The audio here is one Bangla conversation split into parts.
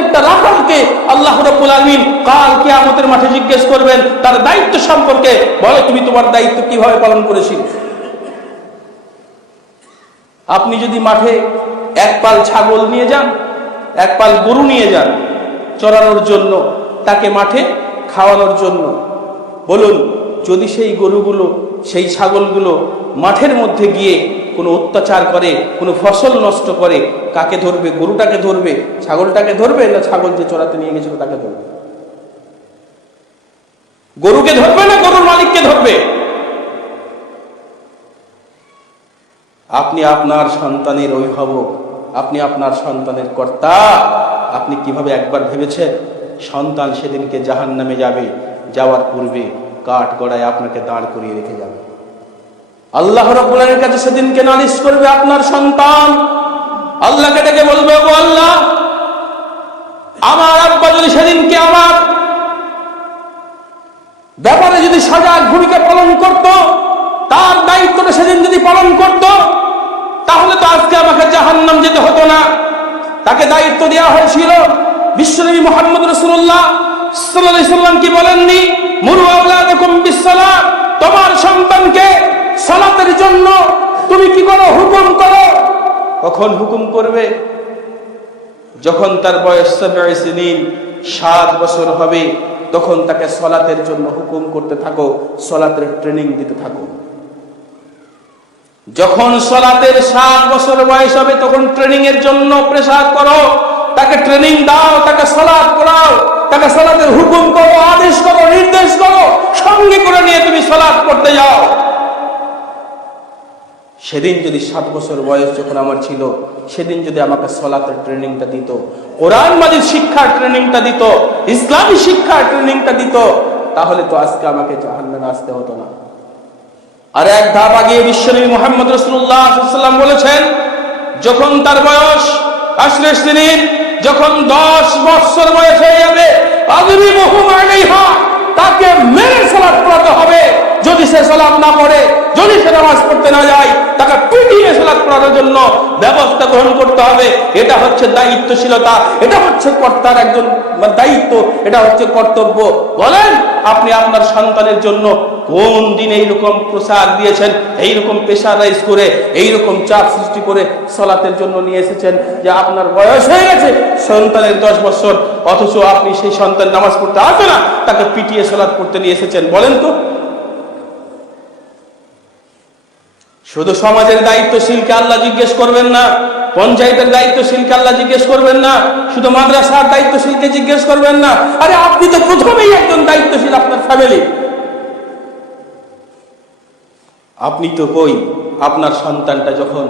প্রত্যেকটা রাখালকে আল্লাহ রাব্বুল আলামিন কাল কিয়ামতের মাঠে জিজ্ঞেস করবেন তার দায়িত্ব সম্পর্কে। বলো তুমি তোমার দায়িত্ব কিভাবে পালন করেছিলে? আপনি যদি মাঠে এক পাল ছাগল নিয়ে যান, এক পাল গরু নিয়ে যান চরানোর জন্য, তাকে মাঠে খাওয়ানোর জন্য, বলুন যদি সেই গরুগুলো সেই ছাগলগুলো মাঠের মধ্যে গিয়ে কোনো অত্যাচার করে, কোনো ফসল নষ্ট করে, কাকে ধরবে? গরুটাকে ধরবে, ছাগলটাকে ধরবে, না ছাগল যে চড়াতে নিয়ে গেছিল তাকে ধরবে? গরুকে ধরবে না গরুর মালিককে ধরবে? আপনি আপনার সন্তানের অভিভাবক, আপনি আপনার সন্তানের কর্তা। আপনি কিভাবে একবার ভেবেছেন সন্তান সেদিনকে জাহান্নামে যাবে, যাওয়ার পূর্বে কাঠ গড়ায় আপনাকে দাঁড় করিয়ে রেখে যাবে? আল্লাহ রাব্বুল আলামিনের কাছে সেদিনকে নালিশ করবে আপনার সন্তান। আল্লাহকে ডেকে বলবে, ও আল্লাহ, আমার আব্বা যদি সেদিনকে আমার ব্যাপারে যদি সজাগ ভূমিকা পালন করত, তার দায়িত্বটা সেদিন যদি পালন করত, তাহলে তো আজকে আমাকে জাহান্নাম যেতে হতো না। তাকে দায়িত্ব দেওয়া হয়েছিল। বিশ্বনবী মুহাম্মদ রাসূলুল্লাহ সাল্লাল্লাহু আলাইহি ওয়াসাল্লাম কি বলেননি? মুরু আওলাদাকুম বিসসালাত, তোমার সন্তানকে সালাতের জন্য তুমি কি করো? হুকুম করো। কখন হুকুম করবে? যখন তার বয়স 7 সিনিন, 7 বছর হবে, তখন তাকে সালাতের জন্য হুকুম করতে থাকো, সালাতের ট্রেনিং দিতে থাকো। যখন সালাতের 7 বছর বয়স হবে তখন ট্রেনিং এর জন্য প্রেসার করো, তাকে ট্রেনিং দাও, তাকে সালাত করাও, তাকে সালাতের হুকুম করো, আদেশ করো, নির্দেশ করো, সঙ্গে করে নিয়ে তুমি সালাত করতে যাও। সেদিন যদি 7 বছর বয়স যখন আমার ছিল, সেদিন যদি আমাকে সালাতের ট্রেনিংটা দিত, কোরআন মাজিদ শিক্ষার ট্রেনিংটা দিত, ইসলামী শিক্ষার ট্রেনিংটা দিত, তাহলে তো আজকে আমাকে জাহান্নামে আসতে হতো না। আর এক ধাপ আগে বিশ্বনবী মুহাম্মদ রাসূলুল্লাহ সাল্লাল্লাহু আলাইহি ওয়াসাল্লাম বলেছেন, যখন তার বয়স 8 সিনিন, যখন 10 বছর বয়স হয়ে যাবে, আযরিবুহুম আলাইহা, তাকে মেরে সালাত পড়াতে হবে। যদি সে সালাত না পড়ে, যদি সে নামাজ পড়তে না যায়, তাকে পিটিয়ে সালাত পড়ানোর জন্য ব্যবস্থা গ্রহণ করতে হবে। এটা হচ্ছে দায়িত্বশীলতা, এটা হচ্ছে কর্তার একজন দায়িত্ব, এটা হচ্ছে কর্তব্য। বলেন আপনি আপনার সন্তানের জন্য কোন দিন এইরকম প্রসার দিয়েছেন, এইরকম প্রেসারাইজ করে, এইরকম চাপ সৃষ্টি করে সালাতের জন্য নিয়ে এসেছেন যে আপনার বয়স হয়ে গেছে সন্তানের 10 বছর, অথচ আপনি সেই সন্তান নামাজ পড়তে আসবে না, তাকে পিটিয়ে সালাত পড়তে নিয়ে এসেছেন? বলেন তো। শুধু সমাজের দায়িত্বশীলকে আল্লাহ জিজ্ঞেস করবেন না, পঞ্চায়েতের দায়িত্বশীলকে আল্লাহ জিজ্ঞেস করবেন না, শুধু মাদ্রাসার দায়িত্বশীলকে জিজ্ঞেস করবেন না। আরে আপনি তো প্রথমেই একজন দায়িত্বশীল আপনার ফ্যামিলি। আপনি তো কই আপনার সন্তানটা যখন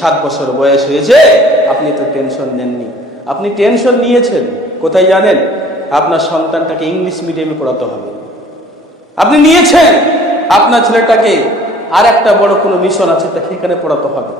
7 বছর বয়স হয়েছে আপনি তো টেনশন নেননি। আপনি টেনশন নিয়েছেন কোথায় জানেন? আপনার সন্তানটাকে ইংলিশ মিডিয়ামে পড়াতে হবে। আপনি নিয়েছেন আপনার ছেলেটাকে আর একটা বড় কোনো মিশন আছে তা সেখানে পড়াতে হবে।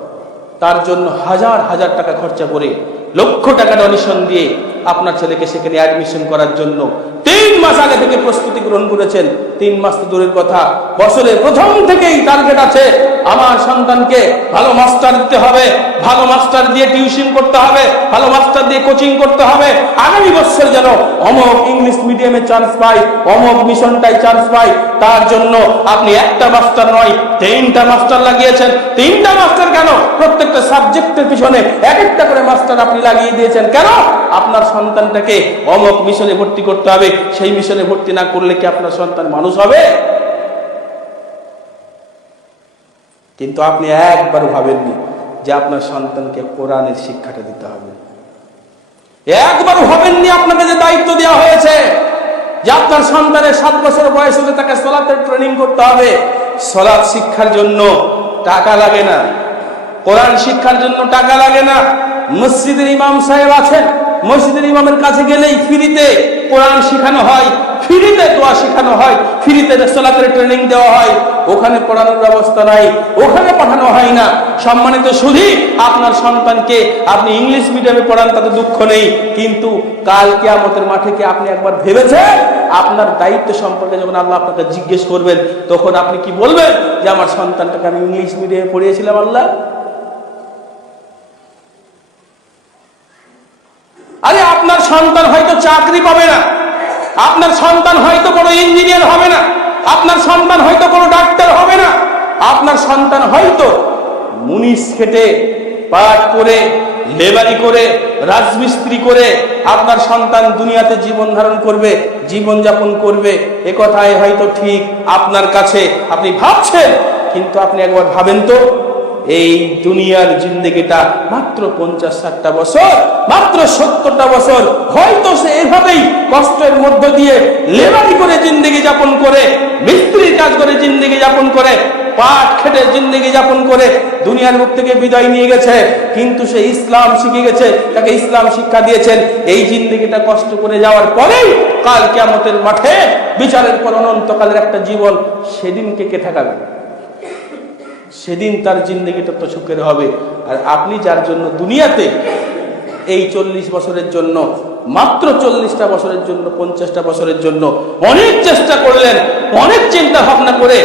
তার জন্য হাজার হাজার টাকা খরচা করে, লক্ষ টাকা ডোনেশন দিয়ে আপনার ছেলেকে সেখানে অ্যাডমিশন করার জন্য 3 মাস আগে থেকে প্রস্তুতি গ্রহণ করেছেন। 3 মাস তো দূরের কথা, বছরের প্রথম থেকেই টার্গেট আছে আমার সন্তানকে ভালো মাস্টার দিতে হবে, ভালো মাস্টার দিয়ে টিউশন করতে হবে, ভালো মাস্টার দিয়ে কোচিং করতে হবে। আগামী বছর যেন অমক ইংলিশ মিডিয়ামে চান্স পাই, অমক মিশনটাই চান্স পাই। তার জন্য আপনি একটা মাস্টার নয় 3টা মাস্টার লাগিয়েছেন। 3টা মাস্টার কেন? প্রত্যেকটা সাবজেক্টের পিছনে এক একটা করে মাস্টার আপনি লাগিয়ে দিয়েছেন। কেন? আপনার সন্তানটাকে অমক মিশনে ভর্তি করতে হবে। সেই মিশনে ভর্তি না করলে কি আপনার সন্তান মানুষ হবে? কিন্তু আপনি একবার ভাবেননি যে আপনার সন্তানকে কোরআনের শিক্ষাটা দিতে হবে। একবার ভাবেননি আপনাকে যে দায়িত্ব দেওয়া হয়েছে যে আপনার সন্তানের 7 বছর বয়স হলে তাকে সালাতের ট্রেনিং করতে হবে। সালাত শিক্ষার জন্য টাকা লাগে না, কোরআন শিক্ষার জন্য টাকা লাগে না। মসজিদের ইমাম সাহেব আছেন, মসজিদের ইমামের কাছে গেলেই ফ্রিতে কোরআন শেখানো হয়, ফ্রিতে দোয়া শেখানো হয়, ফ্রিতে সালাতের ট্রেনিং দেওয়া হয়। ওখানে পড়ানোর ব্যবস্থা নাই, ওখানে পাঠানো হয় না। সম্মানিত সুধী, আপনার সন্তানকে আপনি ইংলিশ মিডিয়ামে পড়ান তাতে দুঃখ নেই, কিন্তু কাল কিয়ামতের মাঠে কি আপনি একবার ভেবেছেন আপনার দায়িত্ব সম্পর্কে যখন আল্লাহ আপনাকে জিজ্ঞেস করবেন তখন আপনি কি বলবেন যে আমার সন্তানটাকে আমি ইংলিশ মিডিয়ামে পড়িয়েছিলাম আল্লাহ? আরে আপনার সন্তান হয়তো চাকরি পাবে না, আপনার সন্তান হয়তো বড় ইঞ্জিনিয়ার হবে না, আপনার সন্তান হয়তো বড় ডাক্তার হবে না, আপনার সন্তান হয়তো মুনিশ খেটে পাঠ করে লেবারি করে রাজমিস্ত্রি করে আপনার সন্তান দুনিয়াতে জীবন ধারণ করবে, জীবন যাপন করবে। এ কথাই হয়তো ঠিক আপনার কাছে, আপনি ভাবছেন, কিন্তু আপনি একবার ভাবেন তো, এই দুনিয়ার জিন্দেগিটা মাত্র 50-60টা বছর, মাত্র 70টা বছর, হয়তো সে এভাবেই কষ্টের মধ্য দিয়ে লেবারি করে জিন্দেগি যাপন করে, মিস্ত্রির কাজ করে জিন্দেগি যাপন করে, পাট খেটে জিন্দেগি যাপন করে দুনিয়ার মুখ থেকে বিদায় নিয়ে গেছে। কিন্তু সে ইসলাম শিখে গেছে, তাকে ইসলাম শিক্ষা দিয়েছেন। এই জিন্দেগিটা কষ্ট করে যাওয়ার পরেই কাল কিয়ামতের মাঠে বিচারের পর অনন্তকালের একটা জীবন, সেদিনকে কে ঠেকাবে? সেদিন তার জিন্দেগিটা তো সুখের হবে। আর আপনি যার জন্য দুনিয়াতে এই 40 বছরের জন্য, মাত্র 40টা বছরের জন্য, 50টা বছরের জন্য অনেক চেষ্টা করলেন, অনেক চিন্তা ভাবনা করে,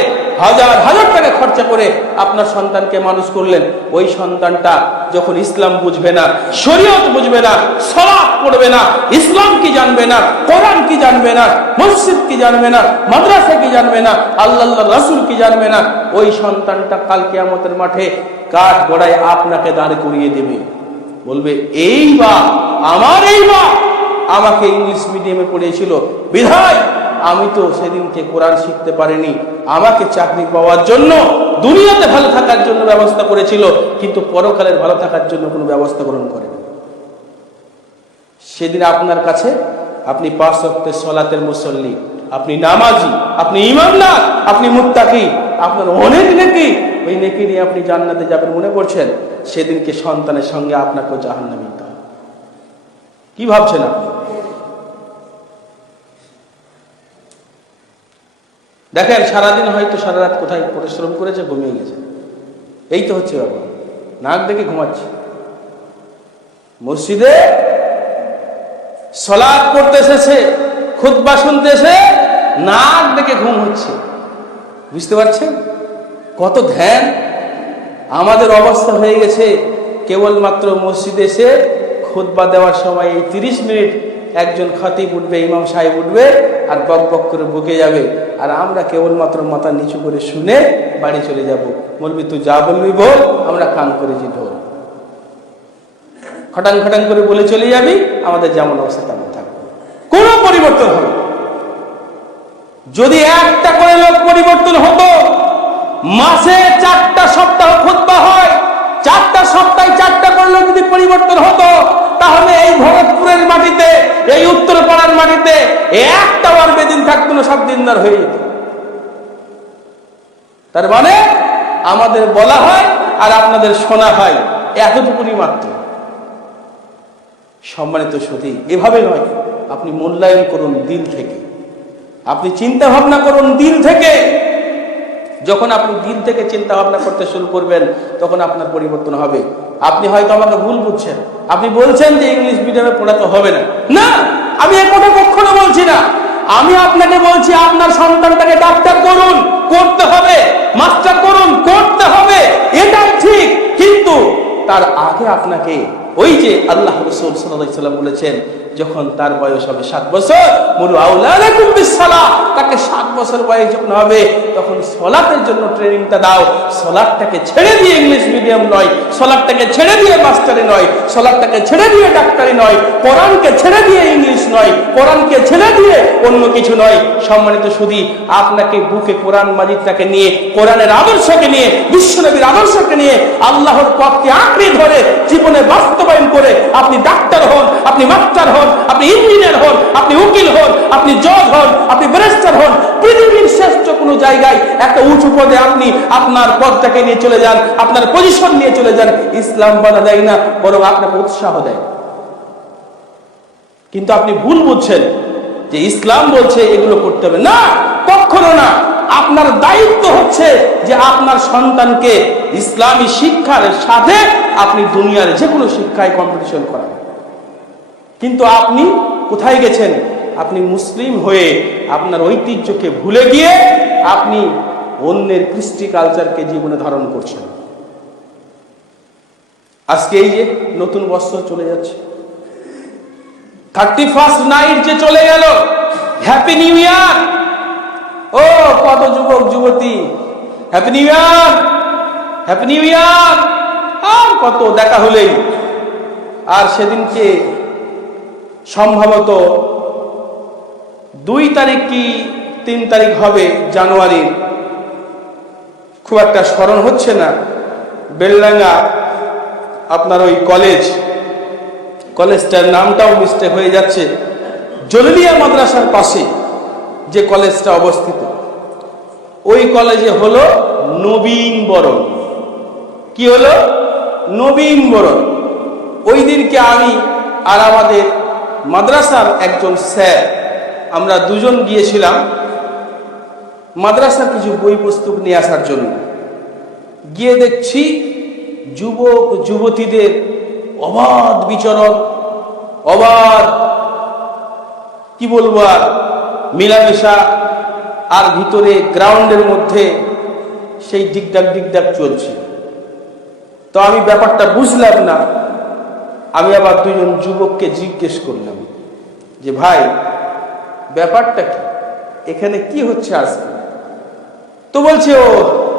হাজার হাজার টাকা খরচা করে আপনার সন্তানকে মানুষ করলেন, ওই সন্তানটা যখন ইসলাম বুঝবে না, শরীয়ত বুঝবে না, সালাত পড়বে না, ইসলাম কি জানবে না, কোরআন কি জানবে না, মসজিদ কি জানবে না, মাদ্রাসা কি জানবে না, আল্লাহ রাসূল কি জানবে না, ওই সন্তানটা কাল কিয়ামতের মাঠে কাঠ গড়ায় আপনাকে দাঁড় করিয়ে দেবে। বলবে, এই বাপ, আমার এই বাপ আমাকে ইংলিশ মিডিয়ামে পড়িয়েছিল, বিধায় আমি তো সেদিনকে কোরআন শিখতে পারিনি, আমাকে চাকরি পাওয়ার জন্য, দুনিয়াতে ভালো থাকার জন্য ব্যবস্থা করেছিল, কিন্তু পরকালের ভালো থাকার জন্য কোনো ব্যবস্থা গ্রহণ করেনি। সেদিন আপনার কাছে আপনি 5 ওয়াক্তের সালাতের মুসল্লি, আপনি নামাজি, আপনি ইমানদার, আপনি মুত্তাকি, আপনার অনেক নেকি, ওই নেকি নিয়ে আপনি জান্নাতে যাবেন মনে করছেন, সেদিনকে সন্তানের সঙ্গে আপনাকেও জাহান্নামে যেতে হবে। কি ভাবছেন আপনি? দেখেন, সারাদিন হয়তো সারা রাত কোথায় পরিশ্রম করেছে, ঘুমিয়ে গেছে, এই তো হচ্ছে ব্যাপার, নাক দেখে ঘুমাচ্ছে। মসজিদে সালাত পড়তে এসেছে, খুতবা শুনতে এসে নাক দেখে ঘুম হচ্ছে। বুঝতে পারছেন কত ধ্যান? আমাদের অবস্থা হয়ে গেছে, কেবলমাত্র মসজিদে এসে খুতবা দেওয়ার সময় এই 30 মিনিট একজন খতিব উঠবে, ইমাম সাহেব উঠবে আর বক বক করে বকে যাবে, আর আমরা কেবলমাত্র মাথা নিচু করে শুনে বাড়ি চলে যাব। বলবি তুই যা বলবি বল, আমরা কান করেছি ঢোল, খটাং খটাং করে বলে চলে যাবি, আমাদের যেমন অবস্থা তেমন থাকবে, কোনো পরিবর্তন হবে। যদি একটা করে লোক পরিবর্তন হতো, মাসে 4টা সপ্তাহ খুতবা হয়, 4টা সপ্তাহে 4টা করে লোক যদি পরিবর্তন হতো, তাহলে এই ভরতপুরের মাটিতে, এই উত্তরপাড়ার মাটিতে একটা বার বেদিন থাকতো না, সব দিনদার হয়ে যেত। তার মানে আমাদের বলা হয় আর আপনাদের শোনা হয়, এতটুকুনি মাত্র। সম্মানিত সুধী, এভাবে নয়, আপনি মূল্যায়ন করুন দিল থেকে, আপনি চিন্তা ভাবনা করুন দিল থেকে। যখন আপনি দিল থেকে চিন্তা ভাবনা করতে শুরু করবেন, তখন আপনার পরিবর্তন হবে। আপনি হয়তো আমাকে ভুল বুঝছেন, আপনি বলছেন যে ইংলিশ মিডিয়ামে পড়াতে হবে না। না, আমি এ কথা কখনো বলছি না। আমি আপনাকে বলছি, আপনার সন্তানটাকে ডাক্তার করুন, করতে হবে, মাস্টার করুন, করতে হবে, এটাই ঠিক। কিন্তু তার আগে আপনাকে ওই যে আল্লাহ রাসূল সাল্লাল্লাহু আলাইহি ওয়াসাল্লাম বলেছেন, যখন তার বয়স হবে 7 বছর, মুরু আওলাদাকুম বিসসালাহ, তাকে 7 বছর বয়স যখন হবে তখন সালাতের জন্য ট্রেনিংটা দাও। সালাতটাকে ছেড়ে দিয়ে ইংলিশ মিডিয়াম নয়, সালাতটাকে ছেড়ে দিয়ে মাস্টারি নয়, সালাতটাকে ছেড়ে দিয়ে ডাক্তারি নয়, কোরআনকে ছেড়ে দিয়ে ইংলিশ নয়, কোরআনকে ছেড়ে দিয়ে অন্য কিছু নয়। সম্মানিত সুধী, আপনাকে বুকে কোরআন মাজিদটাকে নিয়ে, কোরআনের আদর্শকে নিয়ে, বিশ্বনবীর আদর্শকে নিয়ে, আল্লাহর পথকে আঁকড়ে ধরে জীবনে বাস্তবায়ন করে আপনি ডাক্তার হন, আপনি মাস্টার হন, আপনি ইঞ্জিনিয়ার হন, আপনি উকিল হন, আপনি জজ হন, আপনি ব্যারিস্টার হন, পৃথিবীর শ্রেষ্ঠ কোনো জায়গায় একটা উঁচু পদে আপনি আপনার পদটাকে নিয়ে চলে যান, আপনার পজিশন নিয়ে চলে যান। ইসলাম বাধা দেয় না, বরং আপনাকে উৎসাহ দেয়। কিন্তু আপনি ভুল বুঝছেন যে ইসলাম বলছে এগুলো করতে হবে না, কখনো না। আপনার দায়িত্ব হচ্ছে যে আপনার সন্তানকে ইসলামী শিক্ষার সাথে আপনি দুনিয়ার যে কোনো শিক্ষায় কম্পিটিশন করান। কিন্তু আপনি কোথায় গেছেন? আপনি মুসলিম হয়ে আপনার ঐতিহ্যকে ভুলে গিয়ে আপনি অন্যের কৃষ্টি কালচারকে জীবনে ধারণ করছেন। আজকে এই যে নতুন বস্ত্র চলে যাচ্ছে, 31st নাইট যে চলে গেল, হ্যাপি নিউ ইয়ার। ও কত যুবক যুবতী, happy new year, happy new year. আর কত দেখা হলেই। আর সেদিনকে সম্ভবত 2 তারিখ কি 3 তারিখ হবে জানুয়ারির, খুব একটা স্মরণ হচ্ছে না। বেলডাঙ্গা আপনার ওই কলেজটার নামটাও মিস্টেক হয়ে যাচ্ছে। জলিলিয়া মাদ্রাসার পাশে যে কলেজটা অবস্থিত, ওই কলেজে হলো নবীন বরণ। কি হলো? নবীন বরণ। ওই দিনকে আমি আর আমাদের মাদ্রাসার একজন স্যার, আমরা দুজন গিয়েছিলাম মাদ্রাসার কিছু বই পুস্তক নিয়ে আসার জন্য। গিয়ে দেখছি যুবক যুবতীদের অবাধ বিচরণ, অবাধ কি বলবো আর মেলামেশা, আর ভিতরে গ্রাউন্ডের মধ্যে সেই ডিগডাগ চলছে। তো আমি ব্যাপারটা বুঝলাম না। আমি আবার 2 জন যুবককে জিজ্ঞেস করলাম যে ভাই ব্যাপারটা কি, এখানে কি হচ্ছে আজকে? তো বলছে ও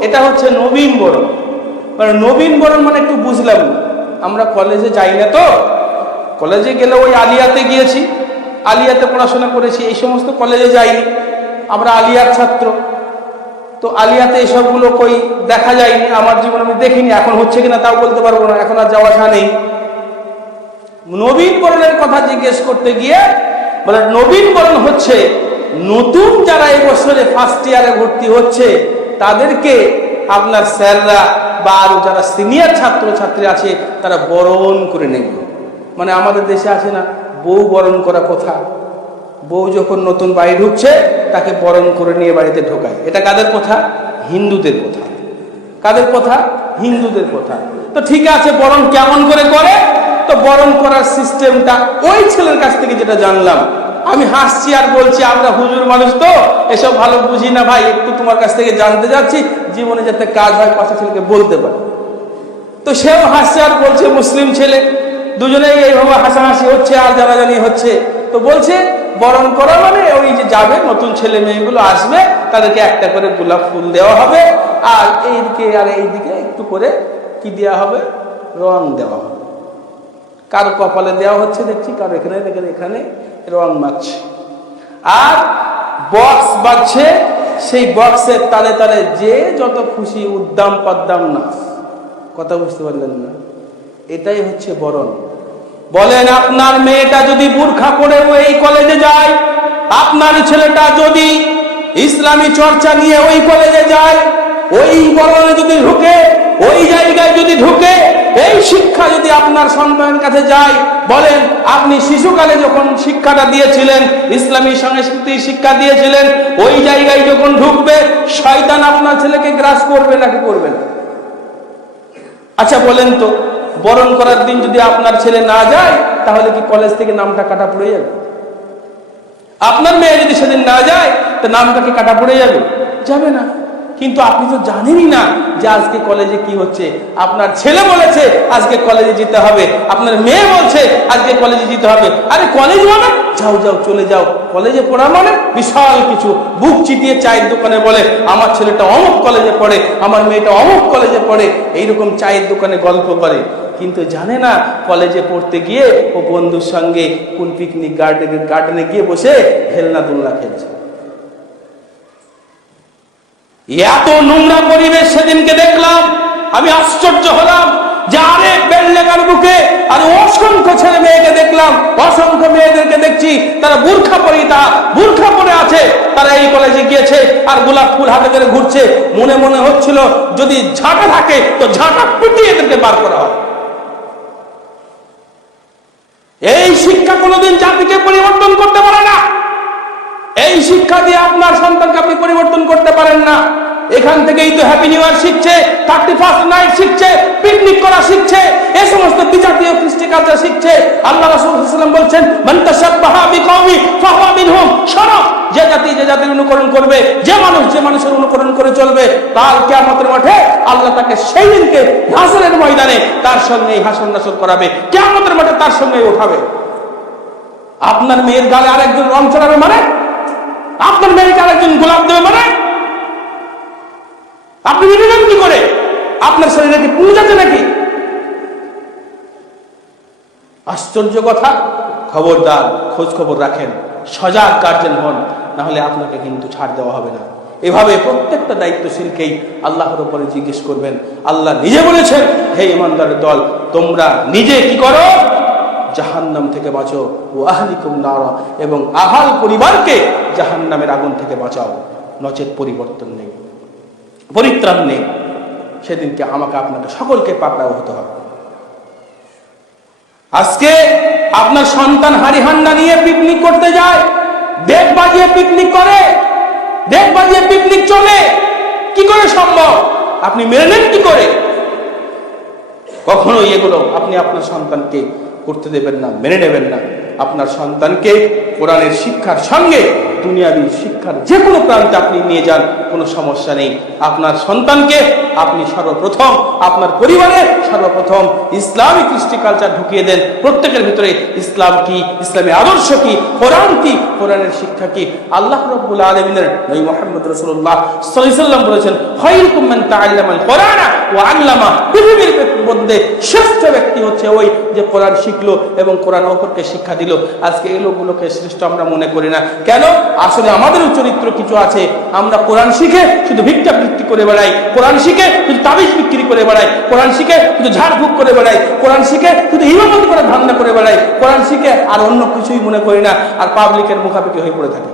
এটা হচ্ছে নবীন বরণ। মানে নবীন বরণ মানে একটু বুঝলাম না, আমরা কলেজে যাই না, তো কলেজে গেলে ওই আলিয়াতে গিয়েছি, আলিয়াতে পড়াশোনা করেছি, এই সমস্ত কলেজে যাইনি, আমরা আলিয়ার ছাত্র। তো আলিয়াতে এসবগুলো কই দেখা যায়নি, আমার জীবনে আমি দেখিনি। এখন হচ্ছে কিনা তাও বলতে পারবো না, এখন আর যাওয়া আসা নেই। নবীন বরণের কথা জিজ্ঞেস করতে গিয়ে বলে নবীন বরণ হচ্ছে নতুন যারা এই বছরে ফার্স্ট ইয়ারে ভর্তি হচ্ছে তাদেরকে আপনার স্যাররা বা আরো যারা সিনিয়র ছাত্র ছাত্রী আছে তারা বরণ করে নেবে। মানে আমাদের দেশে আছে না বউ বরণ করা প্রথা, বউ যখন নতুন বাড়ি ঢুকছে তাকে বরণ করে নিয়ে বাড়িতে ঢোকায়। এটা কাদের প্রথা? হিন্দুদের প্রথা। কাদের প্রথা? হিন্দুদের প্রথা। তো ঠিক আছে, বরণ কেমন করে করে? তো বরণ করার সিস্টেমটা ওই ছেলের কাছ থেকে যেটা জানলাম, আমি হাসছি আর বলছি আমরা হুজুর মানুষ তো এসব ভালো বুঝি না ভাই, একটু তোমার কাছ থেকে জানতে যাচ্ছি, জীবনে যাতে কাজ হয় পাশে ছেলেকে বলতে পারে। তো সেও হাসছে আর বলছে মুসলিম ছেলে, দুজনেই এইভাবে হাসাহাসি হচ্ছে আর জানাজানি হচ্ছে। তো বলছে বরণ করা মানে ওই যে যাবে নতুন ছেলে মেয়েগুলো আসবে, তাদেরকে একটা করে গোলাপ ফুল দেওয়া হবে, আর এইদিকে আর এইদিকে একটু করে কি দেওয়া হবে? রং দেওয়া হবে। কারো কপালে দেওয়া হচ্ছে দেখছি, কারো এখানে এখানে রং মাখছে, আর বক্স বাজছে। সেই বক্সের তালে তালে যে যত খুশি উদ্দাম পাদ্দাম নাচ। কথা বুঝতে পারলেন না? এটাই হচ্ছে বরণ। বলেন আপনার মেয়েটা যদি বুরখা পরে এই কলেজে যায়, আপনার ছেলেটা যদি ইসলামী চর্চা নিয়ে ওই কলেজে যায়, ওই বরণে যদি ঢুকে, ওই জায়গায় যদি ঢুকে, এই শিক্ষা যদি আপনার সন্তানের কাছে যায়, বলেন আপনি শিশুকালে যখন শিক্ষাটা দিয়েছিলেন, ইসলামী সংস্কৃতির শিক্ষা দিয়েছিলেন, ওই জায়গায় যখন ঢুকবে শয়তান আপনার ছেলেকে গ্রাস করবে নাকি করবে না? আচ্ছা বলেন তো, বরণ করার দিন যদি আপনার ছেলে না যায় তাহলে কি কলেজ থেকে নামটা কাটা পড়ে যাবে? আপনার মেয়ে যদি সেদিন না যায় তো নামটা কি কাটা পড়ে যাবে? যাবে না। কিন্তু আপনি তো জানেনই না যে আজকে কলেজে কি হচ্ছে। আপনার ছেলে বলেছে আজকে কলেজে যেতে হবে, আপনার মেয়ে বলছে আজকে কলেজে যেতে হবে। আরে কলেজ মানে যাও যাও চলে যাও, কলেজে পড়া মানে বিশাল কিছু। বুক চিতিয়ে চায়ের দোকানে বলে আমার ছেলেটা অমুক কলেজে পড়ে, আমার মেয়েটা অমুক কলেজে পড়ে, এইরকম চায়ের দোকানে গল্প করে। কিন্তু জানে না কলেজে পড়তে গিয়ে ও বন্ধুর সঙ্গে কোন পিকনিক গার্ডেনে গিয়ে বসে হেলনা দুলনা খেলছে। এত নোংরা পরিবেশ সেদিনকে দেখলাম, আমি আশ্চর্য হলাম যে আরে বেলডাঙ্গার বুকে আর অসংখ্য ছেলে মেয়েকে দেখলাম, অসংখ্য মেয়েদেরকে দেখছি তারা বুরখা পরে আছে, তারা এই কলেজে গিয়েছে আর গোলাপ ফুল হাতে করে ঘুরছে। মনে মনে হচ্ছিল যদি ঝাঁটা থাকে তো ঝাঁটা পিটিয়ে এদেরকে বার করা হয়। এই শিক্ষা কোনোদিন জাতিকে পরিবর্তন করতে পারে না। এই শিক্ষা দিয়ে আপনার সন্তানকে আপনি পরিবর্তন করতে পারেন না। এখান থেকেই তো হ্যাপি নিউ ইয়ার শিখছে, 31st নাইট শিখছে, পিকনিক করা শিখছে, এই সমস্ত বিজাতীয় কৃষ্টি কালচার শিখছে। আল্লাহ রাসূল সাল্লাল্লাহু আলাইহি ওয়াসাল্লাম বলছেন মান তাশাব্বাহা বিকওমি ফাহুয়া মিনহুম। শোনো, যে জাতি যে জাতির অনুকরণ করবে, যে মানুষ যে মানুষের অনুকরণ করে চলবে, কাল কিয়ামতের মাঠে আল্লাহ তাকে সেই দিনকে হাসরের ময়দানে তার সঙ্গে হাসর নাসর করাবে, কিয়ামতের মাঠে তার সঙ্গে উঠাবে। আপনার মেয়ের গালে আরেকজন রং চড়াবে মানে? আপনার মেয়েকে আরেকজন গোলাপ দেবে মানে? আপনি বুঝলেন কি করে? আপনার শরীরে কি পুঁজ আছে নাকি? আশ্চর্য কথা। খবরদার, খোঁজ খবর রাখেন, সজাগ গার্জেন হন, না হলে আপনাকে কিন্তু ছাড় দেওয়া হবে না। এভাবে প্রত্যেকটা দায়িত্বশীলকেই আল্লাহর উপরে জিজ্ঞেস করবেন। আল্লাহ নিজে বলেছেন, হে ইমানদারের দল, তোমরা নিজে কি করো? জাহান্নাম থেকে বাঁচো, ও আহলিকুম নারা, এবং আহাল পরিবারকে জাহান্নামের আগুন থেকে বাঁচাও, নচেত পরিবর্তন নেই, পরিত্রাণ নেই। সেদিনকে আমাকে আপনাকে সকলকে পাকড়াও হতে হবে। আজকে আপনার সন্তান হাড়ি হান্ডা নিয়ে পিকনিক করতে যায়, ডেক বাজিয়ে পিকনিক করে, ডেক বাজিয়ে পিকনিক চলে, কি করে সম্ভব? আপনি মেনে নেন কি করে? কখনোই এগুলো আপনি আপনার সন্তানকে করতে দেবেন না, মেনে নেবেন না। আপনার সন্তানকে কোরআনের শিক্ষার সঙ্গে দুনিয়াবী শিক্ষার যে কোনো প্রান্তে আপনি নিয়ে যান, কোনো সমস্যা নেই। আপনার সন্তানকে আপনি সর্বপ্রথম আপনার পরিবারে সর্বপ্রথম ইসলামিক কৃষ্টি কালচার ঢুকিয়ে দেন। প্রত্যেকের ভিতরে ইসলাম কি, ইসলামী আদর্শ কি, কোরআন কি, কোরআনের শিক্ষা কি। আল্লাহ রাব্বুল আলামিনের নবী মুহাম্মদ রাসূলুল্লাহ সাল্লাল্লাহু আলাইহি ওয়াসাল্লাম বলেছেন, খায়রুকুম মান তাআল্লামাল কোরআনা ওয়া আল্লামা। পৃথিবীর মধ্যে শ্রেষ্ঠ ব্যক্তি হচ্ছে ওই যে কোরআন শিখলো এবং কোরআন অপরকে শিক্ষা দিল। আজকে এই লোকগুলোকে শ্রেষ্ঠ আমরা মনে করি না কেন? আসলে আমাদের চরিত্র কিছু আছে। আমরা কোরআন শিখে শুধু ভিক্ষাবৃত্তি করে বেড়াই, কোরআন শিখে শুধু তাবিজ বিক্রি করে বেড়াই, কোরআন শিখে শুধু ঝাড়ফুঁক করে বেড়াই, কোরআন শিখে শুধু ইমামতি করে ধান্দা করে বেড়াই, কোরআন শিখে আর অন্য কিছুই মনে করি না, আর পাবলিকের মুখাপেক্ষি হয়ে পড়ে থাকে।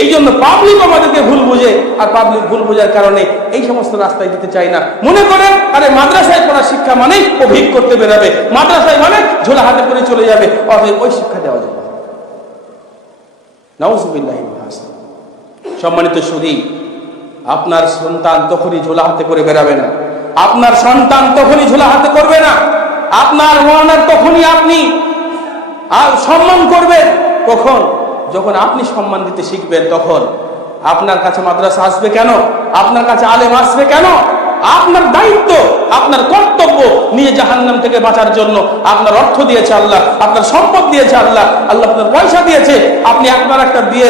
এই জন্য পাবলিক আমাদেরকে ভুল বুঝে, আর পাবলিক ভুল বোঝার কারণে এই সমস্ত রাস্তায় দিতে চাই না। মনে করেন আরে মাদ্রাসায় পড়া শিক্ষা মানেই ও ভিক করতে বেরোবে, মাদ্রাসায় মানে ঝোলা হাতে করে চলে যাবে, অতএব ওই শিক্ষা দেওয়া যাবে। নাউযুবিল্লাহি মিন যালিক। সম্মানিত সুধী, আপনার সন্তান তখনই ঝোলা হাতে করে বেরাবে না, আপনার সন্তান তখনই ঝোলা হাতে করবে না। আপনার মনের তখনই আপনি সম্মান করবেন। কখন? যখন আপনি সম্মান দিতে শিখবেন। তখন আপনার কাছে মাদ্রাসা আসবে কেন? আপনার কাছে আলেম আসবে কেন? আপনার দায়িত্ব, আপনার কর্তব্য নিয়ে জাহান্নাম থেকে বাঁচার জন্য। আপনার অর্থ দিয়েছে আল্লাহ, আপনার সম্পদ দিয়েছে আল্লাহ, আল্লাহ আপনার পয়সা দিয়েছে। আপনি আপনার একটা বিয়ে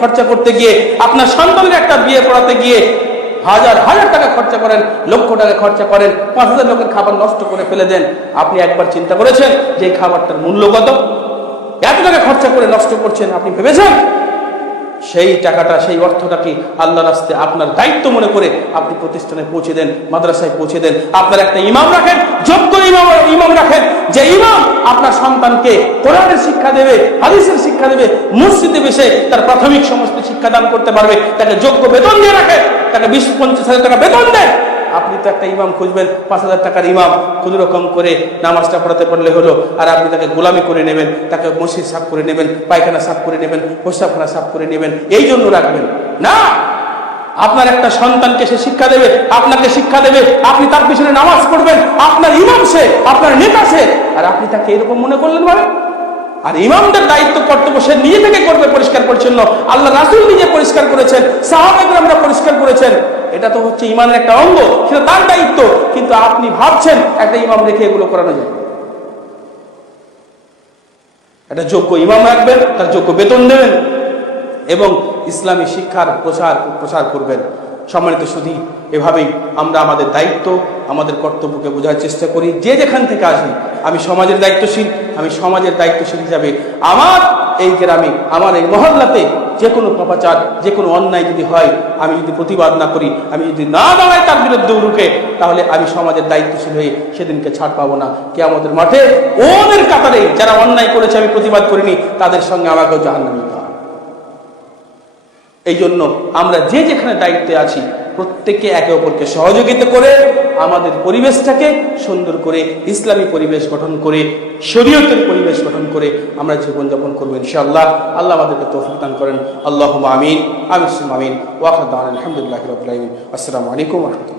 খরচা করতে গিয়ে, আপনার সন্তানের একটা বিয়ে পড়াতে গিয়ে হাজার হাজার টাকা খরচা করেন, লক্ষ টাকা খরচা করেন, ৫,০০০ লোকের খাবার নষ্ট করে ফেলে দেন। আপনি একবার চিন্তা করেছেন যে এই খাবারটার মূল্য কত? এত টাকা খরচা করে নষ্ট করছেন, আপনি ভেবেছেন? সেই টাকাটা, সেই অর্থটাকে আল্লাহর রাস্তায় আপনার দায়িত্ব মনে করে আপনি প্রতিষ্ঠানে পৌঁছে দেন, মাদ্রাসায় পৌঁছে দেন। আপনার একটা ইমাম রাখেন, যোগ্য ইমাম রাখেন, যে ইমাম আপনার সন্তানকে কোরআনের শিক্ষা দেবে, হাদিসের শিক্ষা দেবে, মসজিদে বসে তার প্রাথমিক সমস্ত শিক্ষা দান করতে পারবে। তাকে যোগ্য বেতন দিয়ে রাখেন, তাকে ২০-৫০ হাজার টাকা বেতন দেন। আপনি তো একটা ইমাম খুঁজবেন, ৫,০০০ টাকার ইমাম, কোন রকম করে নামাজটা পড়াতে পারলে হলো। আর আপনি তাকে গোলামি করে নেবেন, তাকে মসজিদ সাফ করে নেবেন, পায়খানা সাফ করে নেবেন, প্রস্রাবখানা সাফ করে নেবেন, এই জন্য রাখবেন না। আপনার একটা সন্তানকে সে শিক্ষা দেবে, আপনাকে শিক্ষা দেবে, আপনি তার পিছনে নামাজ পড়বেন, আপনার ইমাম সে, আপনার নেতা সে, আর আপনি তাকে এরকম মনে করলেন বলে? আর ইমামদের দায়িত্ব কর্তব্য সে নিজে থেকে করবে পরিষ্কার পরিচ্ছন্ন। আল্লাহ রাসূল নিজে পরিষ্কার করেছেন, সাহাবায়ে পরিষ্কার করেছেন। এটা তো হচ্ছে ইমানের একটা অঙ্গ, সেটা তার দায়িত্ব। কিন্তু আপনি ভাবছেন একটা ইমাম রেখে এগুলো করানো যায়? একটা যোগ্য ইমাম রাখবেন, তার যোগ্য বেতন দেবেন এবং ইসলামী শিক্ষার প্রসার করবেন। সম্মানিত সুধী, এভাবেই আমরা আমাদের দায়িত্ব, আমাদের কর্তব্যকে বোঝার চেষ্টা করি। যে যেখান থেকে আসি, আমি সমাজের দায়িত্বশীল, আমি সমাজের দায়িত্বশীল হিসাবে আমার এই গ্রামে, আমার এই মহল্লাতে যে কোনো পাপাচার, যে কোনো অন্যায় যদি হয়, আমি যদি প্রতিবাদ না করি, আমি যদি না দাঁড়াই তার বিরুদ্ধে রুখে, তাহলে আমি সমাজের দায়িত্বশীল হয়ে সেদিনকে ছাড় পাবো না। কিয়ামতের মাঠে ওদের কাতারে যারা অন্যায় করেছে, আমি প্রতিবাদ করিনি, তাদের সঙ্গে আমাকেও জাহান্নামে যেতে হবে। এই জন্য আমরা যে যেখানে দায়িত্বে আছি, প্রত্যেকে একে অপরকে সহযোগিতা করে আমাদের পরিবেশটাকে সুন্দর করে ইসলামী পরিবেশ গঠন করে, শরীয়তের পরিবেশ গঠন করে আমরা জীবনযাপন করবো ইনশাআল্লাহ। আল্লাহ আমাদেরকে তৌফিক দান করেন। আল্লাহুম্মা আমিন, আমিন, আমিন। ওয়া আখিরু দাওয়ানা আলহামদুলিল্লাহি রাব্বিল আলামিন। আসসালামু আলাইকুম ওয়া রাহমাতুল্লাহ।